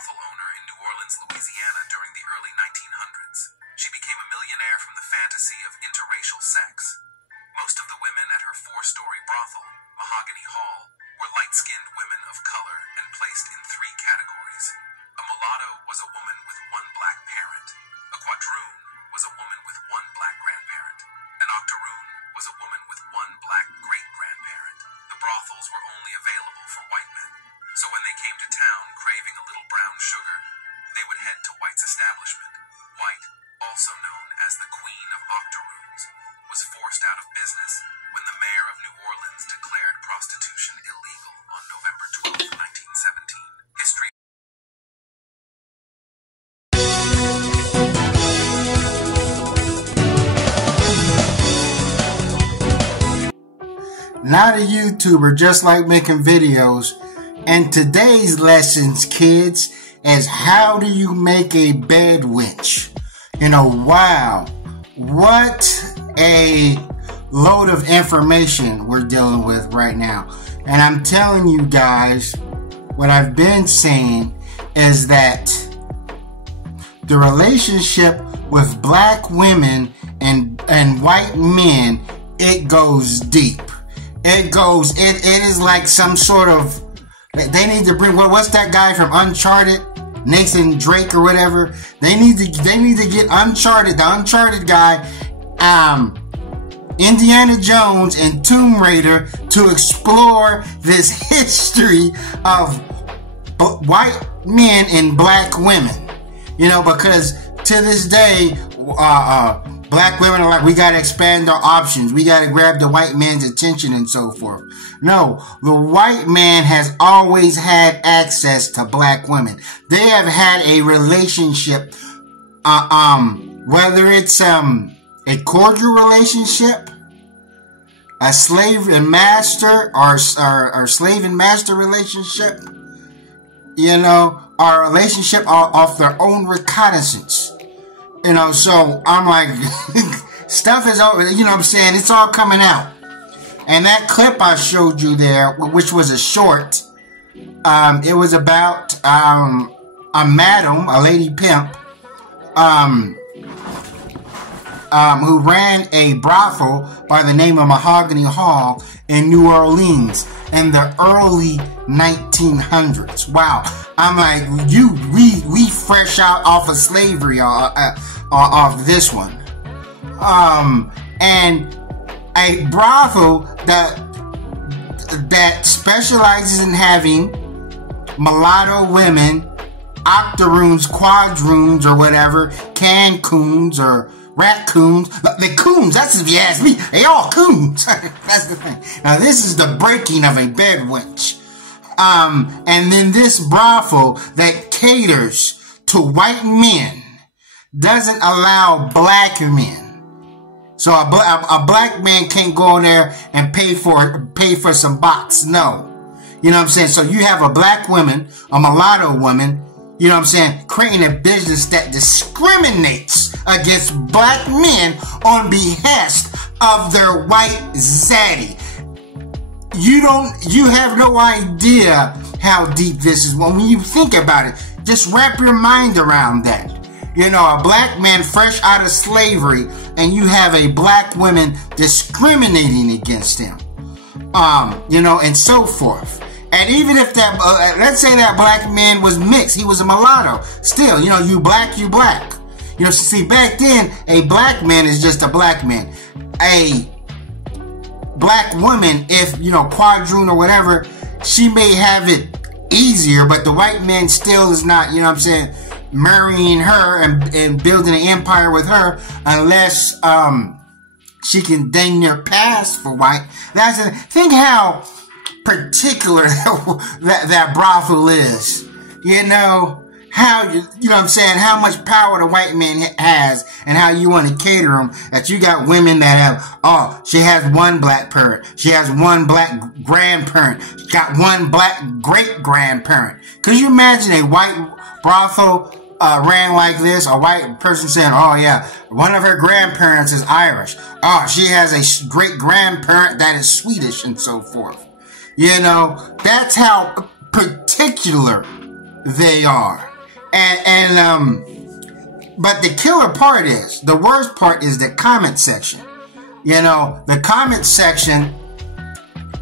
brothel owner in New Orleans, Louisiana during the early 1900s. She became a millionaire from the fantasy of interracial sex. Most of the women at her four-story brothel, Mahogany Hall, were light-skinned women of color and placed in three categories. A mulatto was a woman with one black parent. A quadroon was a woman with one black grandparent. An octoroon was a woman with one black great-grandparent. The brothels were only available for white men. So when they came to town craving a little brown sugar, they would head to White's establishment. White, also known as the Queen of Octoroons, was forced out of business when the mayor of New Orleans declared prostitution illegal on November 12, 1917. History. Not a YouTuber, just like making videos. And today's lessons, kids, is how do you make a bedwench? Wow. What a load of information we're dealing with right now. And I'm telling you guys, what I've been saying is that the relationship with black women and white men, it goes deep. It is like some sort of, they need to bring, what's that guy from Uncharted? Nathan Drake or whatever. They need to get Uncharted, the Uncharted guy, Indiana Jones and Tomb Raider to explore this history of white men and black women. Because to this day, black women are like, we gotta expand our options. We gotta grab the white man's attention and so forth. No, the white man has always had access to black women. They have had a relationship, whether it's, a cordial relationship, a slave and master, or slave and master relationship, or a relationship off their own recognizance. So I'm like, stuff is over, it's all coming out. And that clip I showed you there, which was a short, it was about a madam, a lady pimp, who ran a brothel by the name of Mahogany Hall in New Orleans in the early 1900s. Wow. I'm like, we fresh out off of slavery off this one. And a brothel that specializes in having mulatto women, octoroons, quadroons, or whatever, Cancoons or raccoons. The coons, that's if you ask me. They all coons. That's the thing. Now this is the breaking of a bedwench. And then this brothel that caters to white men doesn't allow black men. So a black man can't go in there and pay for some box. No. You know what I'm saying? So you have a black woman, a mulatto woman, you know what I'm saying, creating a business that discriminates against black men on behest of their white zaddy. You have no idea how deep this is. When you think about it, just wrap your mind around that. A black man fresh out of slavery, and you have a black woman discriminating against him. And so forth. And even if that, let's say that black man was mixed, he was a mulatto, still, you black, you black. See, back then, a black man is just a black man. A black woman, if, quadroon or whatever, she may have it easier, but the white man still is not, marrying her and building an empire with her unless, she can dang near pass for white. Think how particular that brothel is. How much power the white man has and how you want to cater them, that you got women that have, she has one black parent, she has one black grandparent, she got one black great grandparent. Could you imagine a white brothel ran like this? A white person saying, oh yeah, one of her grandparents is Irish, she has a great grandparent that is Swedish, and so forth. That's how particular they are. But the killer part is, the worst part is the comment section. You know, the comment section,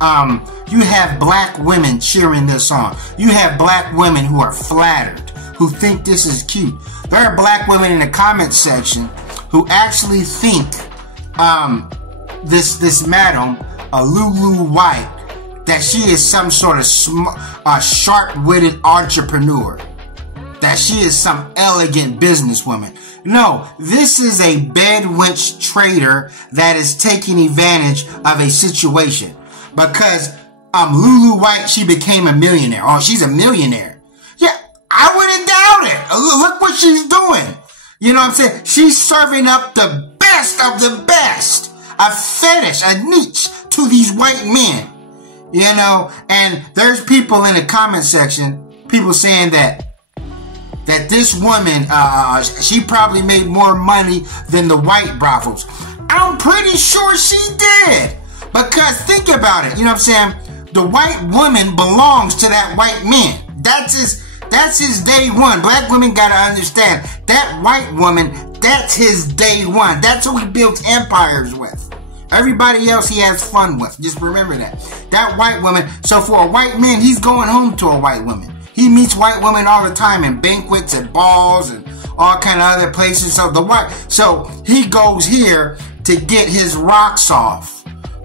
you have black women cheering this on. You have black women who are flattered, who think this is cute. There are black women in the comment section who actually think this madam, Lulu White, that she is some sort of sharp-witted entrepreneur, that she is some elegant businesswoman. No, this is a bedwench trader that is taking advantage of a situation. Because Lulu White, she became a millionaire. Oh, she's a millionaire. Yeah, I wouldn't doubt it. Look what she's doing. You know what I'm saying? She's serving up the best of the best. A fetish, a niche to these white men. You know, and there's people in the comment section, people saying that this woman, she probably made more money than the white brothels. I'm pretty sure she did. Because think about it, you know what I'm saying? The white woman belongs to that white man. That's his day one. Black women gotta understand that white woman, that's his day one. That's who he built empires with. Everybody else he has fun with. Just remember that. That white woman. So for a white man, he's going home to a white woman. He meets white women all the time in banquets and balls and all kind of other places. So he goes here to get his rocks off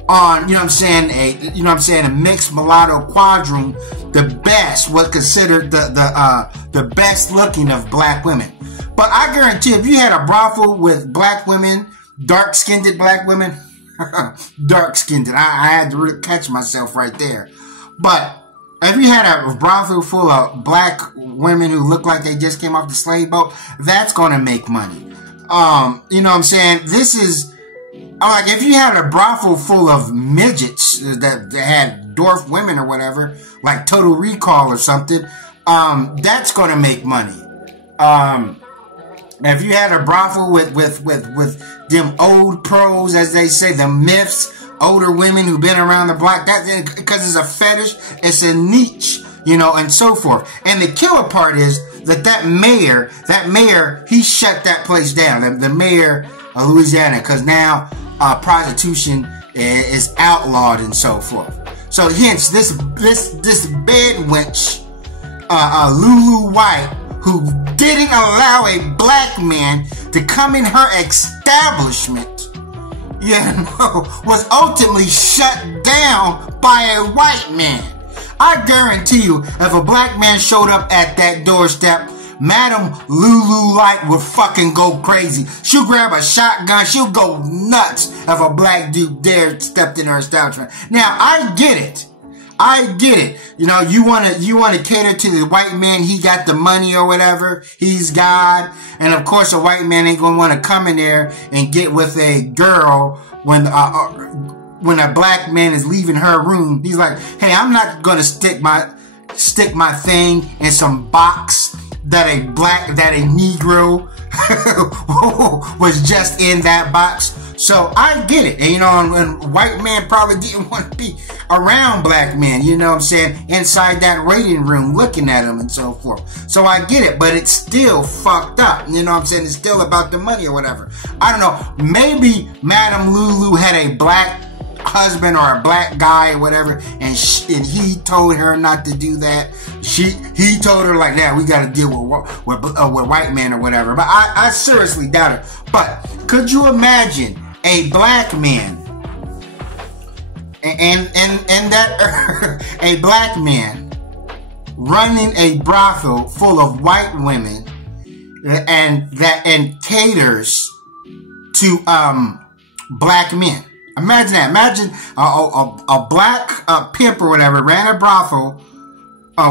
on, you know what I'm saying, a mixed mulatto quadroon, the best, what's considered the best looking of black women. But I guarantee if you had a brothel with black women, dark-skinned black women, dark-skinned, I had to really catch myself right there. But if you had a brothel full of black women who look like they just came off the slave boat, that's gonna make money. You know what I'm saying? This is like if you had a brothel full of midgets that had dwarf women or whatever, like Total Recall or something, that's gonna make money. If you had a brothel with them old pros, as they say, the myths, older women who've been around the block, that because it's a fetish, it's a niche, you know, and so forth. And the killer part is that mayor, he shut that place down. The mayor of Louisiana, because now prostitution is outlawed and so forth. So hence this bedwench, Lulu White, who didn't allow a black man to come in her establishment, you know, was ultimately shut down by a white man. I guarantee you, if a black man showed up at that doorstep, Madam Lulu Light would fucking go crazy. She'll grab a shotgun. She'll go nuts if a black dude dared stepped in her establishment. Now, I get it. You know, you want to cater to the white man. He got the money or whatever. He's God. And of course, a white man ain't going to want to come in there and get with a girl when a black man is leaving her room. He's like, hey, I'm not going to stick my thing in some box that a Negro was just in that box. So I get it. And, you know, and white man probably didn't want to be around black men, you know what I'm saying, inside that waiting room looking at them and so forth. So I get it, but it's still fucked up. You know what I'm saying? It's still about the money or whatever. I don't know. Maybe Madam Lulu had a black husband or a black guy or whatever, and he told her not to do that. He told her like, yeah, we got to deal with white men or whatever. But I seriously doubt it. But could you imagine a black man and that a black man running a brothel full of white women and caters to black men? Imagine that. Imagine a black pimp or whatever ran a brothel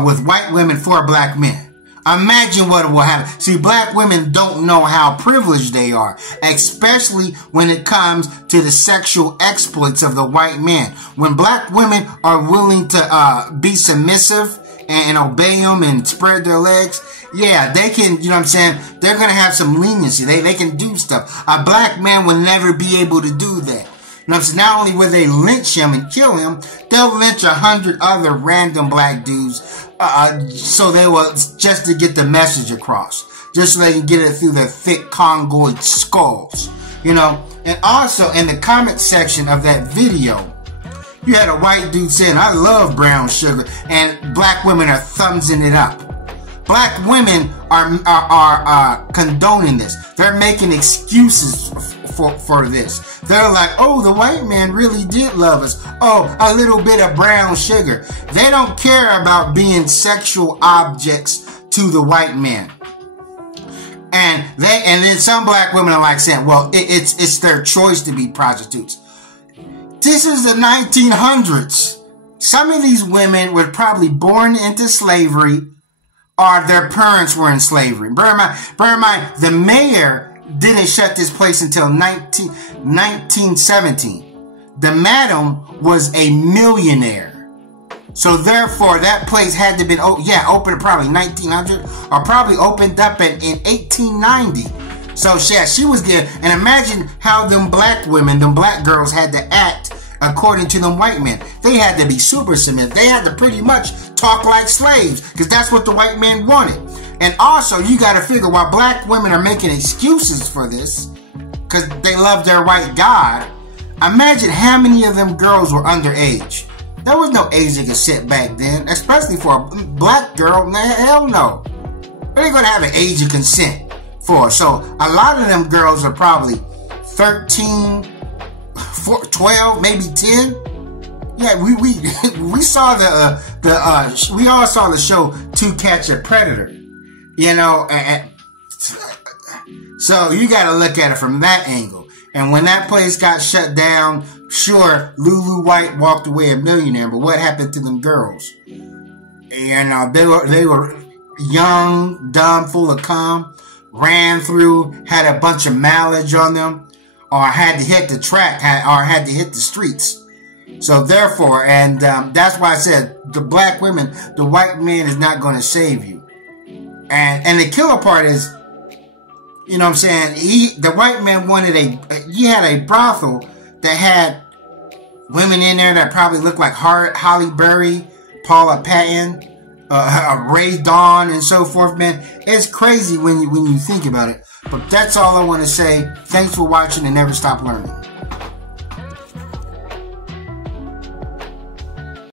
with white women for black men. Imagine what will happen. See, black women don't know how privileged they are, especially when it comes to the sexual exploits of the white man. When black women are willing to be submissive and obey them and spread their legs, yeah, they can, you know what I'm saying, they're going to have some leniency. They can do stuff. A black man will never be able to do that. And so not only will they lynch him and kill him, they'll lynch 100 other random black dudes, so they will, just to get the message across, just so they can get it through their thick congoid skulls, you know. And also in the comment section of that video, you had a white dude saying, "I love brown sugar," and black women are thumbsing it up. Black women are condoning this. They're making excuses for this. They're like, "Oh, the white man really did love us. Oh, a little bit of brown sugar." They don't care about being sexual objects to the white man. And then some black women are like saying, "Well, it's their choice to be prostitutes." This is the 1900s. Some of these women were probably born into slavery, or their parents were in slavery. Bear in mind, the mayor didn't shut this place until 1917. The madam was a millionaire. So therefore, that place had to have been, open probably 1900, or probably opened up in 1890. So yeah, she was good. And imagine how them black women, them black girls had to act according to them white men. They had to be super submissive. They had to pretty much talk like slaves, because that's what the white man wanted. And also, you got to figure, while black women are making excuses for this, because they love their white God, imagine how many of them girls were underage. There was no age of consent back then, especially for a black girl. Hell no. What are they going to have an age of consent for? So a lot of them girls are probably 13, 12, maybe 10. Yeah, we saw we all saw the show To Catch a Predator. You know, so you got to look at it from that angle. And when that place got shut down, sure, Lulu White walked away a millionaire, but what happened to them girls? And they were young, dumb, full of cum, ran through, had a bunch of mileage on them, or had to hit the track, or had to hit the streets. So therefore, and that's why I said, the black women, the white man is not going to save you. And the killer part is, you know what I'm saying, the white man he had a brothel that had women in there that probably looked like Holly Berry, Paula Patton, Ray Dawn, and so forth, man. It's crazy when you think about it. But that's all I want to say. Thanks for watching, and never stop learning.